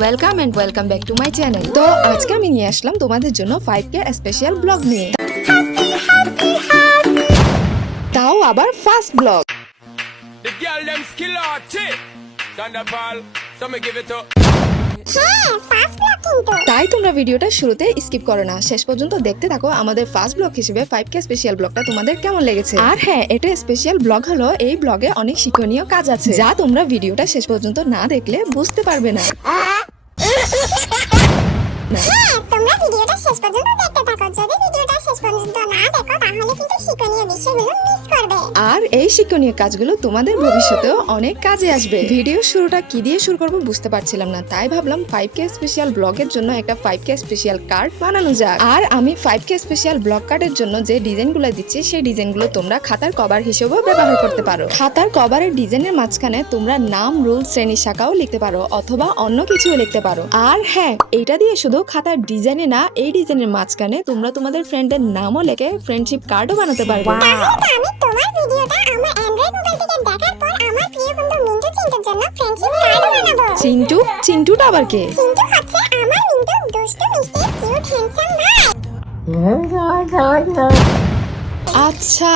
Welcome and welcome back to my channel তো আজকে আমি নিয়ে আসলাম তোমাদের জন্য ফাইভ কে স্পেশাল ব্লগ নিয়ে তাও আবার first blog The girl them skill chick. Thunderball, so me give it up. তাই তোমরা ভিডিওটা শুরুতে স্কিপ করো না। শেষ পর্যন্ত দেখতে থাকো আমাদের ফার্স্ট ব্লগ হিসেবে ফাইভ কে স্পেশাল ব্লগটা তোমাদের কেমন লেগেছে। আর হ্যাঁ এটা স্পেশাল ব্লগ হলো এই ব্লগে অনেক শিক্ষণীয় কাজ আছে। যা তোমরা ভিডিওটা শেষ পর্যন্ত না দেখলে বুঝতে পারবে না। হ্যাঁ তোমরা ভিডিওটা শেষ পর্যন্ত দেখতে থাকো। যদি ভিডিওটা শেষ পর্যন্ত না দেখো তাহলে কিন্তু শিক্ষণীয় বিষয়গুলো মিস করবে। আর এই শিক্ষণীয় কাজগুলো তোমাদের ভবিষ্যতেও অনেক কাজে আসবে। ভিডিও শুরুটা কি দিয়ে শুরু করব বুঝতে পারছিলাম না তাই ভাবলাম ফাইভ কে স্পেশাল ব্লগের জন্য একটা ফাইভ কে স্পেশাল কার্ড বানানো যাক। আর আমি ফাইভ কে স্পেশাল ব্লগ কার্ডের জন্য যে ডিজাইনগুলো দিচ্ছি সেই ডিজাইনগুলো তোমরা খাতার কভার হিসেবেও ব্যবহার করতে পারো। খাতার কভারের ডিজাইনের মাঝখানে তোমরা নাম রুল শ্রেণি শাখাও লিখতে পারো অথবা অন্য কিছুও লিখতে পারো। আর হ্যাঁ এটা দিয়ে শুধু খাতার ডিজাইনে না এই ডিজাইনের মাঝখানে তোমরা তোমাদের ফ্রেন্ডের নামও লেখে ফ্রেন্ডশিপ কার্ডও বানাতে পারবে। পারব আমি তোমার ভিডিওটা আমার অ্যান্ড্রয়েড মোবাইল থেকে দেখার পর আমার প্রিয় বন্ধু মিন্টু চিন্টুর জন্য ফ্রেন্ডশিপ কার্ড বানাবো। চিন্টু? চিন্টুটা আবার কে? চিন্টু হচ্ছে আমার মিন্টু দুষ্টু মিষ্টি কিউট হ্যান্ডসাম ভাই। আচ্ছা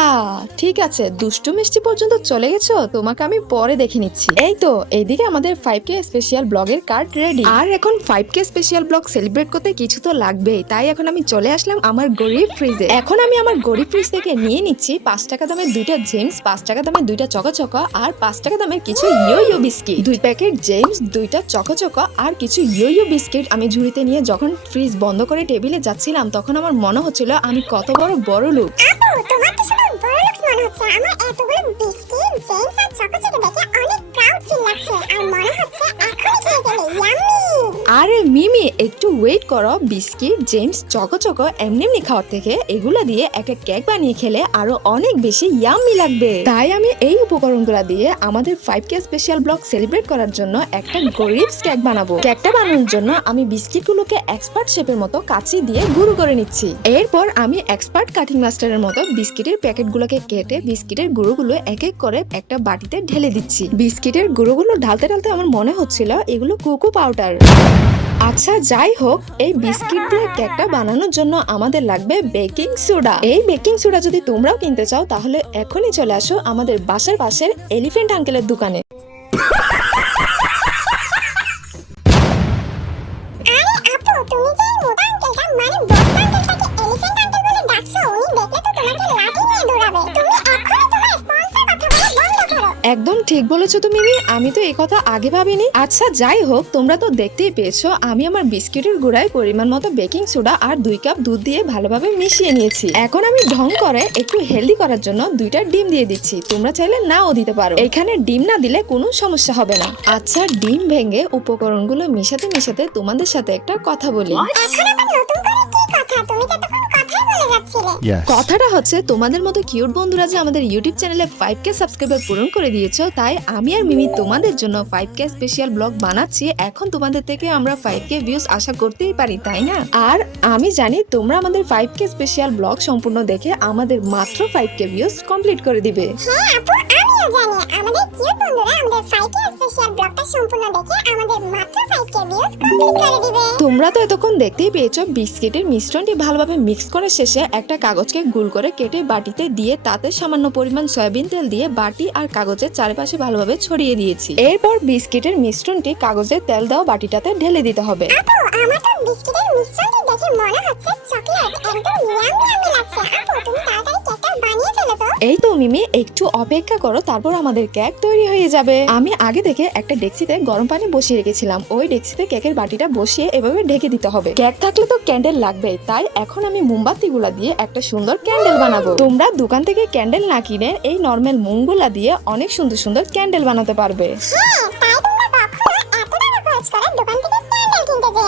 ঠিক আছে। দুষ্টু মিষ্টি পর্যন্ত চলে গেছো? তোমাকে আমি পরে দেখে নিচ্ছি। এই তো, এইদিকে আমাদের ফাইভ কে স্পেশাল ব্লগের কার্ড রেডি আর এখন five K special blog celebrate করতে কিছু তো লাগবেই। তাই এখন আমি চলে আসলাম আমার গরিব ফ্রিজে এখন আমি আমার গরিব ফ্রিজ থেকে নিয়ে নিচ্ছি পাঁচ টাকা দামের দুইটা জেমস পাঁচ টাকা দামের দুইটা চকচক আর পাঁচ টাকা দামের কিছু ইয়ো ইয়ো বিস্কিট দুই প্যাকেট জেমস দুইটা চকচক আর কিছু ইয়ো ইয়ো বিস্কিট আমি ঝুড়িতে নিয়ে যখন ফ্রিজ বন্ধ করে টেবিলে যাচ্ছিলাম, তখন আমার মনে হচ্ছিল আমি কত বড় বড় লোক। মনে হচ্ছে আমার এতগুলো বিস্কিট জেমস আর চকোচকে দেখে অনেক প্রাউড ফিল লাগছে। আর মনে হচ্ছে এখনই খেয়ে গেলে ইয়াম্মি আরে মিমি, একটু ওয়েট করো, বিস্কিট, জেমস, চকো চকো এমনি এমনি খাওয়ার থেকে এগুলা দিয়ে একটা কেক বানিয়ে খেলে আরও অনেক বেশি ইয়াম্মি লাগবে। তাই আমি এই উপকরণগুলো দিয়ে আমাদের five K special blog celebrate করার জন্য একটা গরিব কেক বানাবো। কেকটা বানানোর জন্য আমি বিস্কিটগুলোকে এক্সপার্ট শেপের মতো কাচি দিয়ে গুঁড়ো করে নিচ্ছি। এরপর আমি এক্সপার্ট কাটিং মাস্টারের মতো বিস্কিটের প্যাকেটগুলোকে কেটে বিস্কিটের গুঁড়োগুলো এক এক করে একটা বাটিতে ঢেলে দিচ্ছি। বিস্কিটের গুঁড়োগুলো ঢালতে ঢালতে আমার মনে হচ্ছিল এগুলো কোকো পাউডার আচ্ছা যাই হোক, এই বিস্কিট দিয়ে কেকটা বানানোর জন্য আমাদের লাগবে বেকিং সোডা। এই বেকিং সোডা যদি তোমরাও কিনতে চাও, তাহলে এখনই চলে আসো আমাদের বাসার পাশের এলিফেন্ট আঙ্কেলের দোকানে। তুমি যে মোটা আঙ্কেলটা মানে একদম ঠিক বলেছ তো মিমি। আমি তো এই কথা আগে ভাবিনি। আচ্ছা যাই হোক, তোমরা তো দেখতেই পেয়েছ, আমি আমার বিস্কিটের গুঁড়ায় পরিমাণ মতো বেকিং সোডা আর দুই কাপ দুধ দিয়ে ভালোভাবে মিশিয়ে নিয়েছি। এখন আমি ঢং করে একটু হেলদি করার জন্য দুইটা ডিম দিয়ে দিচ্ছি। তোমরা চাইলে নাও দিতে পারো। এখানে ডিম না দিলে কোনো সমস্যা হবে না। আচ্ছা ডিম ভেঙে উপকরণগুলো মিশাতে মিশাতে তোমাদের সাথে একটা কথা বলি। তুমি কথাটা হচ্ছে তোমাদের মতো কিউট বন্ধুরা যে আমাদের ইউটিউব চ্যানেলে ফাইভ কে সাবস্ক্রাইবার পূরণ করে দিয়েছ তাই আমি আর মিমি তোমাদের জন্য ফাইভ কে স্পেশাল ব্লগ বানাচ্ছি। এখন তোমাদের থেকে আমরা ফাইভ কে ভিউজ আশা করতেই পারি তাই না? আর আমি জানি তোমরা আমাদের ফাইভ কে স্পেশাল ব্লগ সম্পূর্ণ দেখে আমাদের মাত্র ফাইভ কে ভিউজ কমপ্লিট করে দিবে। হ্যাঁ আপু জানি আমাদের কিউট বন্ধুরা আমাদের 5k স্পেশাল ব্লগটা সম্পূর্ণ দেখে আমাদের মাত্র 5k ভিউজ কমপ্লিট করে দিবে। তোমরা তো এতক্ষণ দেখতেই পেয়েছ বিস্কিটের মিশ্রণটি ভালোভাবে মিক্স করে শেষে একটা কাগজকে গোল করে কেটে বাটিতে দিয়ে তাতে সামান্য পরিমাণ সয়াবিন তেল দিয়ে বাটি আর কাগজের চারিপাশে ভালোভাবে ছড়িয়ে দিয়েছি। এরপর বিস্কিটের মিশ্রণটি কাগজের তেল দেওয়া বাটিটাতে ঢেলে দিতে হবে। আমার তো বিস্কিটের মিশ্রণটি দেখে মনে হচ্ছে চকলেট একদম ইয়াম্মি ইয়াম্মি লাগছে। আপু তুমি তাড়াতাড়ি কেকটা বানিয়ে ফেলো তো। এই তো মিমি একটু অপেক্ষা করো তারপর আমাদের কেক তৈরি হয়ে যাবে। আমি আগে থেকে একটা ডেক্সিতে গরম পানি বসিয়ে রেখেছিলাম। ওই ডেক্সিতে কেকের বাটিটা বসিয়ে এভাবে ঢেকে দিতে হবে। কেক থাকলে তো ক্যান্ডেল লাগবে তাই এখন আমি মোমবাতিগুলা দিয়ে একটা সুন্দর ক্যান্ডেল বানাবো। তোমরা দোকান থেকে ক্যান্ডেল না কিনে এই নর্মাল মোমগুলা দিয়ে অনেক সুন্দর সুন্দর ক্যান্ডেল বানাতে পারবে। হ্যাঁ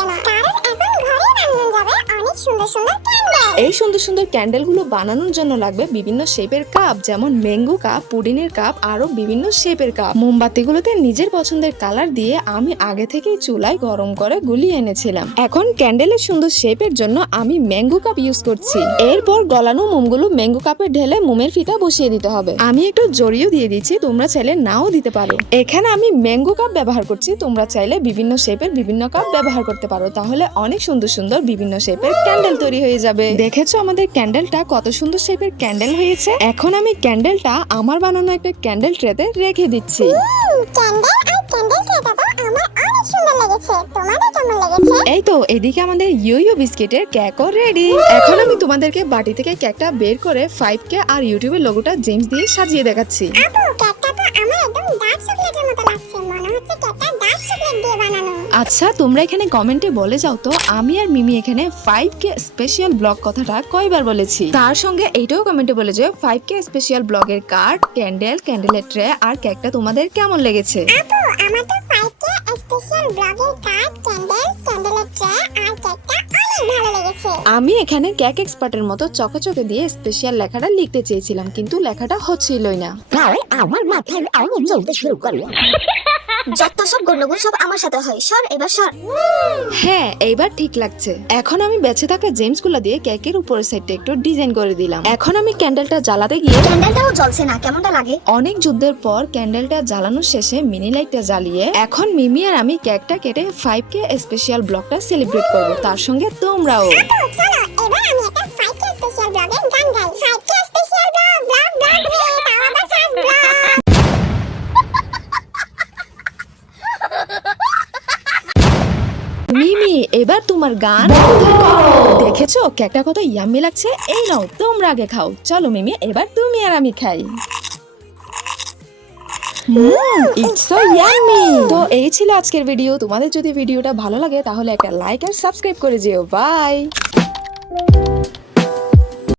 না কারণ এখন ঘরে বানানো যাবে। অনেক সুন্দর সুন্দর এই সুন্দর সুন্দর ক্যান্ডেলগুলো বানানোর জন্য লাগবে বিভিন্ন শেপের কাপ, যেমন ম্যাঙ্গো কাপ, পুডিনের কাপ আরও বিভিন্ন শেপের কাপ। মোমবাতিগুলোতে নিজের পছন্দের কালার দিয়ে আমি আগে থেকেই চুলায় গরম করে গুলিয়ে এনেছিলাম। এখন ক্যান্ডেলের সুন্দর শেপের জন্য আমি ম্যাঙ্গো কাপ ইউজ করছি। এরপর গলানো মোমগুলো ম্যাঙ্গো কাপে ঢেলে মোমের ফিতা বসিয়ে দিতে হবে। আমি একটু জড়িয়েও দিয়ে দিচ্ছি, তোমরা চাইলে নাও দিতে পারো। এখানে আমি ম্যাঙ্গো কাপ ব্যবহার করছি, তোমরা চাইলে বিভিন্ন শেপের বিভিন্ন কাপ ব্যবহার করতে পারো। তাহলে অনেক সুন্দর সুন্দর বিভিন্ন শেপের ক্যান্ডেল তৈরি হয়ে যাবে। দেখেছ আমাদের ক্যান্ডেলটা? কত সুন্দর শেপের ক্যান্ডেল হয়েছে। এখন আমি ক্যান্ডেলটা আমার বানানো একটা ক্যান্ডেল ট্রেতে রেখে দিচ্ছি। ক্যান্ডেল আর ক্যান্ডেল ট্রেটা তো আমার অনেক সুন্দর লেগেছে। তোমাদের কেমন লেগেছে? এই তো এদিকে আমাদের ইউ ইউ বিস্কিটের কেকও রেডি এখন আমি তোমাদেরকে বাটি থেকে কেকটা বের করে ফাইভ কে আর ইউটিউবের লোগোটা জেমস দিয়ে সাজিয়ে দেখাচ্ছি। আপু আমার একদম ডার্ক চকলেটের মতো লাগছে। মনে হচ্ছে কেকটা ডার্ক চকলেট দিয়ে বানানো। আচ্ছা তোমরা এখানে কমেন্টে বলে যাও তো আমি আর মিমি এখানে ফাইভ কে স্পেশাল ব্লগ কথাটা কয়বার বলেছি? তার সঙ্গে এইটাও কমেন্টে বলে যে ফাইভ কে স্পেশাল ব্লগের কার্ড ক্যান্ডেল ক্যান্ডেলের ট্রে আর কেকটা তোমাদের কেমন লেগেছে? আপু আমার তো ফাইভ কে স্পেশাল ব্লগের কার্ড ক্যান্ডেল আমি এখানে কেক এক্সপার্টের মতো চকে চকে দিয়ে স্পেশাল লেখাটা লিখতে চেয়েছিলাম কিন্তু লেখাটা হচ্ছিলই না। আমার মাথায় আগুন জ্বলতে শুরু করল যত সব গন্ডগোল সব আমার সাথে হয়। সর এবার সর। হ্যাঁ এইবার ঠিক লাগছে। এখন আমি বেঁচে থাকা জেমসগুলা দিয়ে কেকের উপরের সাইডটা একটু ডিজাইন করে দিলাম। এখন আমি ক্যান্ডেলটা জ্বালাতে গিয়ে ক্যান্ডেলটাও জ্বলছে না কেমনটা লাগে? অনেক যুদ্ধের পর ক্যান্ডেলটা জ্বালানোর শেষে মিনি লাইটটা জ্বালিয়ে এখন মিমি আর আমি কেকটা কেটে ফাইভ কে স্পেশাল ব্লগটা সেলিব্রেট করব। তার সঙ্গে তোমরাও। এবার আমি একটা ফাইভ স্পেশাল ব্লগের গান গাই। Five K special blog blog blog রে তাও আবার ফার্স্ট ব্লগ মিমি, এবার তোমার গান। দেখেছ? কেকটা কত ইয়াম্মি লাগছে? এই নাও, তোমরা আগে খাও। চলো মিমি, এবার তুমি আর আমি খাই। ইটস সো ইয়ামি তো এই ছিল আজকের ভিডিও তোমাদের যদি ভিডিওটা ভালো লাগে তাহলে একটা লাইক আর সাবস্ক্রাইব করে যেও। বাই